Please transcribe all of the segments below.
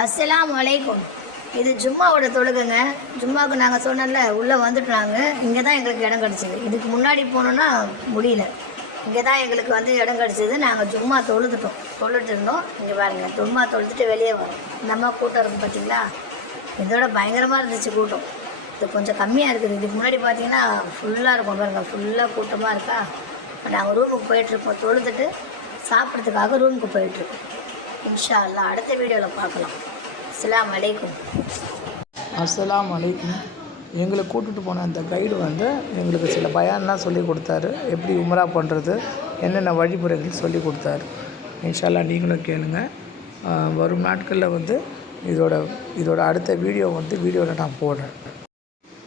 அஸ்ஸலாமு அலைக்கும். இது ஜும்மாவோட தொழுகைங்க. ஜும்மாவுக்கு நாங்கள் சொன்னோம்ல உள்ளே வந்துட்டாங்க. இங்கே தான் எங்களுக்கு இடம் கிடச்சிது. இதுக்கு முன்னாடி போனோன்னா முடியல. இங்கே தான் எங்களுக்கு இடம் கிடச்சிது. நாங்கள் ஜும்மா தொழுதுட்டு இருந்தோம். இங்கே பாருங்கள், ஜும்மா தொழுதுட்டு வெளியே வரோம். இந்த அம்மா கூட்டம் இருக்குது பார்த்தீங்களா? இதோட பயங்கரமாக இருந்துச்சு கூட்டம். இது கொஞ்சம் கம்மியாக இருக்குது. இதுக்கு முன்னாடி பார்த்தீங்கன்னா ஃபுல்லாக இருக்கும் பாருங்கள், ஃபுல்லாக கூட்டமாக இருக்கா. நாங்கள் ரூமுக்கு போயிட்டுருக்கோம். தொழுதுட்டு சாப்பிட்றதுக்காக ரூமுக்கு போயிட்டுருக்கோம். இன்ஷா அல்லாஹ் அடுத்த வீடியோவில் பார்க்கலாம். அஸ்ஸலாமு அலைக்கும். அஸ்ஸலாமு அலைக்கும். எங்களை கூட்டிகிட்டு போன அந்த கைடு எங்களுக்கு சில பயான்லாம் சொல்லி கொடுத்தாரு. எப்படி உம்ரா பண்ணுறது, என்னென்ன வழிமுறைகள் சொல்லி கொடுத்தாரு. இன்ஷா அல்லாஹ் நீங்களும் கேளுங்க. வரும் நாட்களில் இதோட அடுத்த வீடியோவில் நான் போடுறேன்.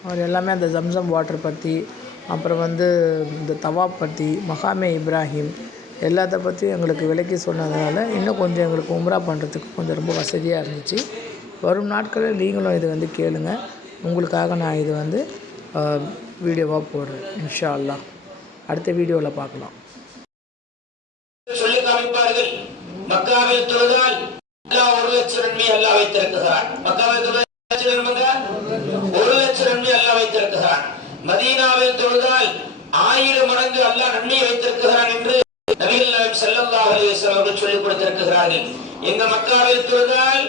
அவர் எல்லாமே அந்த ஜம்சம் வாட்டர் பற்றி, அப்புறம் இந்த தவாப் பற்றி, மகாமே இப்ராஹிம் எல்லாத்த பற்றியும் எங்களுக்கு விளக்கி சொன்னதுனால இன்னும் கொஞ்சம் எங்களுக்கு உம்ரா பண்ணுறதுக்கு கொஞ்சம் ரொம்ப வசதியாக இருந்துச்சு. வரும் நாட்களில் நீங்களும் இது கேளுங்க. உங்களுக்காக நான் இது வீடியோவாக போடுறேன். இன்ஷா அல்லாஹ் அடுத்த வீடியோவில் பார்க்கலாம். சொல்லி காமிப்பார்கள். மக்காவில் தொழுதால் அல்லாஹ் 1,00,000 நன்மை அல்லாஹ் வைத்திருக்கிறான். மக்காவில் தொழுதால் 1,00,000 நன்மை அல்லாஹ் வைத்திருக்கிறான். மதீனாவில் தொழுதால் 1000 மடங்கு அல்லாஹ் நன்மை வைத்திருக்கிறான் என்று நபிகள் நாயகம் ஸல்லல்லாஹு அலைஹி வஸல்லம் அவர்கள் சொல்லிக் கொடுத்திருக்கிறார்கள். எங்க மக்காவில் தொழுதால்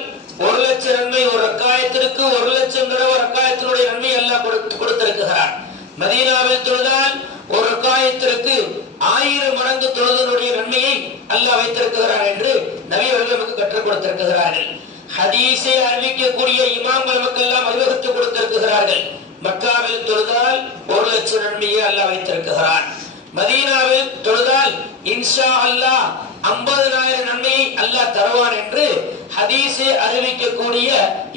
1,00,000 நன்மை, ஒரு ரக்காயத்திற்கு 1,00,000 தடவை ரக்காயத்தினுடைய நன்மை அல்லாஹ் கொடுத்திருக்கிறார். மதீனாவில் தொழுதால் ஒரு ரக்காயத்திற்கு 1000 மடங்கு தொழுதனுடைய நன்மையை அல்லாஹ் வைத்திருக்கிறார் என்று நபி அவர்கள் நமக்கு கற்றுக் கொடுத்திருக்கிறார்கள். ஹதீஸை அறிவிக்கக்கூடிய இமாம்கள் நமக்கெல்லாம் அறிவுறுத்தி கொடுத்திருக்கிறார்கள். மக்காவில் தொழுதால் 1,00,000 நன்மையை அல்லாஹ் வைத்திருக்கிறார். மதீனாவில் தொழுதால் இன்ஷா அல்லாஹ் 50,000 நன்மையை அல்லாஹ் தருவான் என்று ஹதீஸை அறிவிக்கக்கூடிய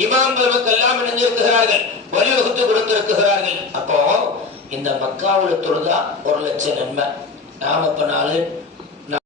இமாம்கள் நமக்கெல்லாம் இணைந்திருக்கிறார்கள், வழிவகுத்து கொடுத்திருக்கிறார்கள். அப்போ இந்த மக்காவில் தொழுதா 1,00,000 நன்மை. நாம் இப்ப